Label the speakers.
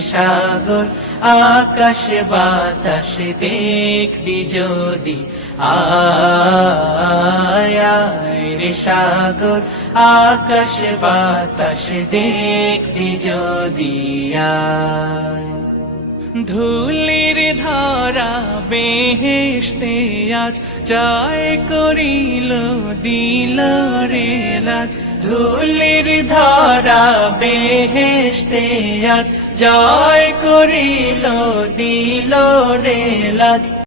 Speaker 1: সাগর আকাশ বাতাস দেখবি যদি। আয় রে সাগর আকাশ বাতাস দেখবি যদি। ধুলির ধরা বেহেশতে আজ জয় করিল দিল রে লাজ ধুলির ধরা বেহেশতে আজ জয় করিল দিল রে লাজ